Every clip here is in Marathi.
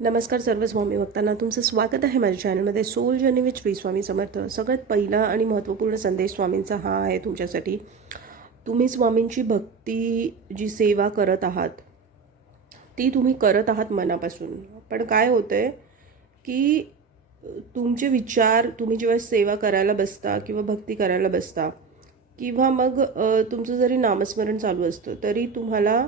नमस्कार सर्व स्वामी भक्तांना, तुमचं स्वागत आहे माझ्या चॅनलमध्ये soul journey with Shri Swami Samarth. सगळ्यात पहिला आणि महत्त्वपूर्ण संदेश स्वामींचा हा आहे तुमच्यासाठी. तुम्ही स्वामींची भक्ती जी सेवा करत आहात ती तुम्ही करत आहात मनापासून. पण काय होतं आहे की तुमचे विचार, तुम्ही जेव्हा सेवा करायला बसता किंवा भक्ती करायला बसता किंवा मग तुमचं जरी नामस्मरण चालू असतं तरी तुम्हाला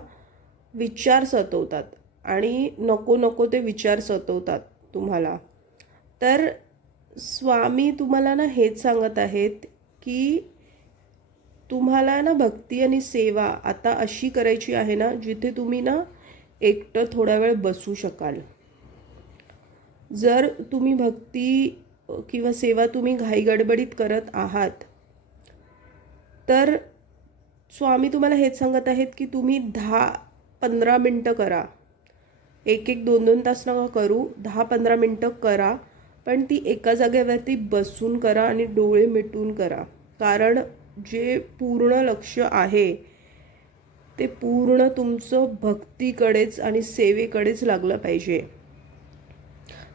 विचार सतवतात आणि नको नको ते विचार सतवतात तुम्हाला. तर स्वामी तुम्हाला ना हेच सांगत आहेत की तुम्हाला ना भक्ती आणि सेवा आता अशी करायची आहे ना जिथे तुम्ही ना एकटं थोडा वेळ बसू शकाल. जर तुम्ही भक्ती किंवा सेवा तुम्ही घाईगडबडीत करत आहात तर स्वामी तुम्हाला हेच सांगत आहेत की तुम्ही 10-15 मिनटं करा. 1-2 तास नका करू, 10-15 मिनटं करा, पण ती एका जागेवरती बसून करा आणि डोळे मिटून करा. कारण जे पूर्ण लक्ष आहे ते पूर्ण तुमचं भक्तीकडेच आणि सेवेकडेच लागलं पाहिजे.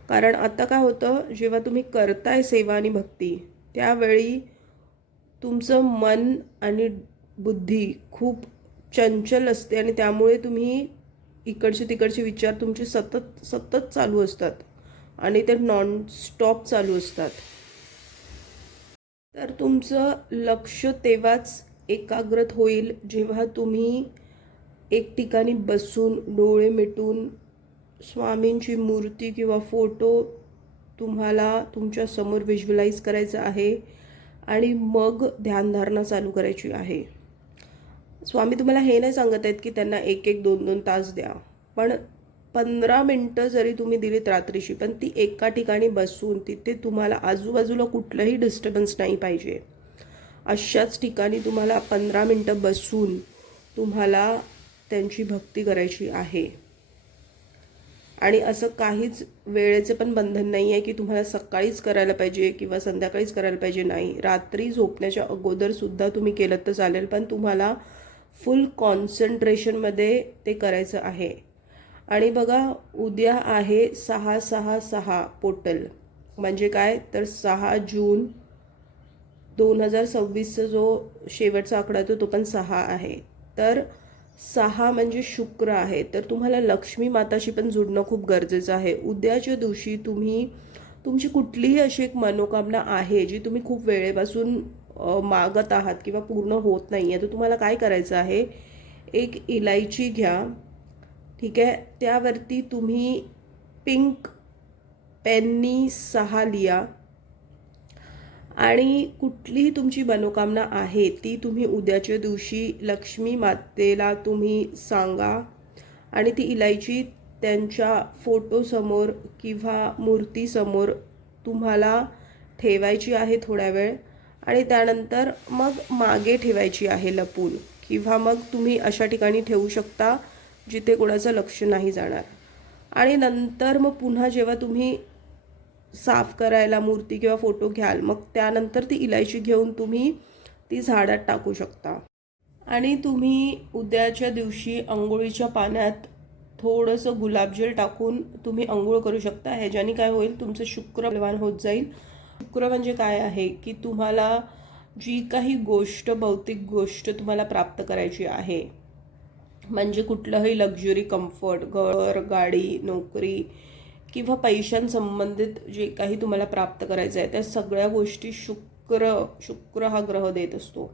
कारण आता काय होतं, जेव्हा तुम्ही करताय सेवा आणि भक्ती त्यावेळी तुमचं मन आणि बुद्धी खूप चंचल असते आणि त्यामुळे तुम्ही इकडचे तिकडचे विचार तुमचे सतत सतत चालू असतात आणि ते नॉन स्टॉप चालू असतात. तर तुमचं लक्ष तेव्हाच एकाग्रत होईल जेव्हा तुम्ही एक ठिकाणी बसून डोळे मिटून स्वामींची मूर्ती किंवा फोटो तुम्हाला तुमच्या समोर व्हिज्युअलाइज करायचा आहे आणि मग ध्यानधारणा चालू करायची आहे. स्वामी तुम्हाला हे नाही सांगत आहेत की त्यांना 1-2 तास द्या, पण 15 मिनटं जरी तुम्ही दिलीत रात्रीची, पण ती एका ठिकाणी बसून तिथे तुम्हाला आजूबाजूला कुठलंही डिस्टर्बन्स नाही पाहिजे. अशाच ठिकाणी तुम्हाला 15 मिनटं बसून तुम्हाला त्यांची भक्ती करायची आहे. आणि असं काहीच वेळेचं पण बंधन नाही आहे की तुम्हाला सकाळीच करायला पाहिजे किंवा संध्याकाळीच करायला पाहिजे. नाही, रात्री झोपण्याच्या अगोदरसुद्धा तुम्ही केलं तर चालेल, पण तुम्हाला फुल कॉन्सन्ट्रेशनमध्ये ते करायचं आहे. आणि बघा, उद्या आहे 666 पोर्टल. म्हणजे काय तर 6 जून 2026चा जो शेवटचा आकडा तो पण 6 आहे. तर 6 म्हणजे शुक्र आहे. तर तुम्हाला लक्ष्मी माताशी पण जुडणं खूप गरजेचं आहे. उद्याच्या दिवशी तुम्ही तुमची कुठलीही अशी एक मनोकामना आहे जी तुम्ही खूप वेळेपासून मागत आहात किंवा पूर्ण होत नाही आहे, तर तुम्हाला काय करायचं आहे, एक इलायची घ्या, ठीक आहे. त्यावरती तुम्ही पिंक पेननी 6 लिहा आणि कुठलीही तुमची मनोकामना आहे ती तुम्ही उद्याच्या दिवशी लक्ष्मी मातेला तुम्ही सांगा आणि ती इलायची त्यांच्या फोटोसमोर किंवा मूर्तीसमोर तुम्हाला ठेवायची आहे थोड्या वेळ आणि त्यानंतर मग मागे ठेवायची आहे लपून, किंवा मग तुम्ही अशा ठिकाणी ठेवू शकता जिथे कोणाचं लक्ष नाही जाणार. आणि नंतर मग पुन्हा जेव्हा तुम्ही साफ करायला मूर्ती किंवा फोटो घ्याल, मग त्यानंतर ती इलायची घेऊन तुम्ही ती झाडात टाकू शकता. आणि तुम्ही उद्याच्या दिवशी अंघोळीच्या पाण्यात थोडंसं गुलाबजल टाकून तुम्ही अंघोळ करू शकता. ह्याच्याने काय होईल, तुमचं शुक्र बलवान होत जाईल. शुक्र म्हणजे काय आहे की तुम्हाला जी काही गोष्ट, भौतिक गोष्ट तुम्हाला प्राप्त करायची आहे, म्हणजे कुठलंही लक्झरी, कम्फर्ट, घर, गाडी, नोकरी किंवा पैशांसंबंधित जे काही तुम्हाला प्राप्त करायचं आहे त्या सगळ्या गोष्टी शुक्र हा ग्रह देत असतो.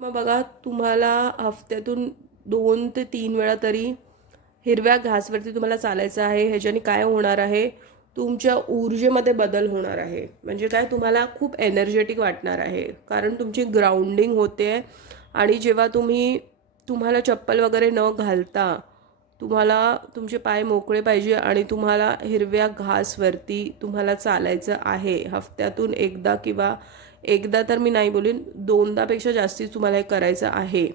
मग बघा, तुम्हाला हफ्त्यातून 2 ते 3 वेळा तरी हिरव्या घासवरती तुम्हाला चालायचं आहे. ह्याच्याने काय होणार आहे, तुमच्या ऊर्जेमध्ये बदल होणार आहे. म्हणजे काय, तुम्हाला खूप एनर्जेटिक वाटणार आहे, कारण तुमची ग्राउंडिंग होते. आणि जेव्हा तुम्हाला चप्पल वगैरे न घालता तुम्हाला तुमचे पाय मोकळे पाहिजे आणि तुम्हाला हिरव्या घासवरती तुम्हाला चालायचं आहे हफ्त्यातून एकदा, किंवा एकदा तर मी नाही बोलीन, 2दापेक्षा जास्तीच तुम्हाला हे करायचं आहे.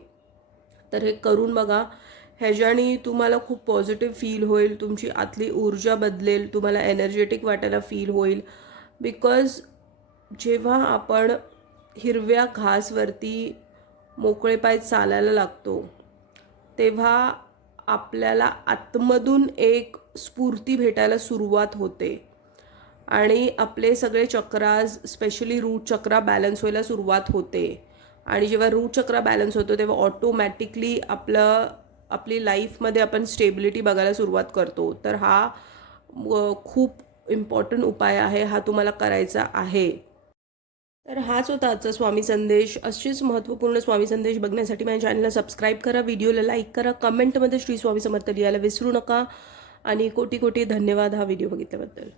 तर हे करून बघा. ह्याच्याने तुम्हाला खूप पॉझिटिव्ह फील होईल, तुमची आतली ऊर्जा बदलेल, तुम्हाला एनर्जेटिक वाटायला फील होईल. बिकॉज जेव्हा आपण हिरव्या घासवरती मोकळे पाय चालायला लागतो तेव्हा आपल्याला आतमधून एक स्फूर्ती भेटायला सुरुवात होते आणि आपले सगळे चक्राज स्पेशली रूट चक्रा बॅलन्स व्हायला सुरुवात होते. आणि जेव्हा रूट चक्रा बॅलन्स होतो तेव्हा ऑटोमॅटिकली आपली लाईफमध्ये आपण स्टेबिलिटी बघायला सुरुवात करतो. तर हा खूप इम्पॉर्टंट उपाय आहे, हा तुम्हाला करायचा आहे. तर हाच होता आजचा स्वामी संदेश. असेच महत्त्वपूर्ण स्वामी संदेश बघण्यासाठी माझ्या चॅनलला सबस्क्राईब करा, व्हिडिओला लाईक करा, कमेंटमध्ये श्री स्वामी समर्थ लिहायला विसरू नका. आणि कोटी कोटी धन्यवाद हा व्हिडिओ बघितल्याबद्दल.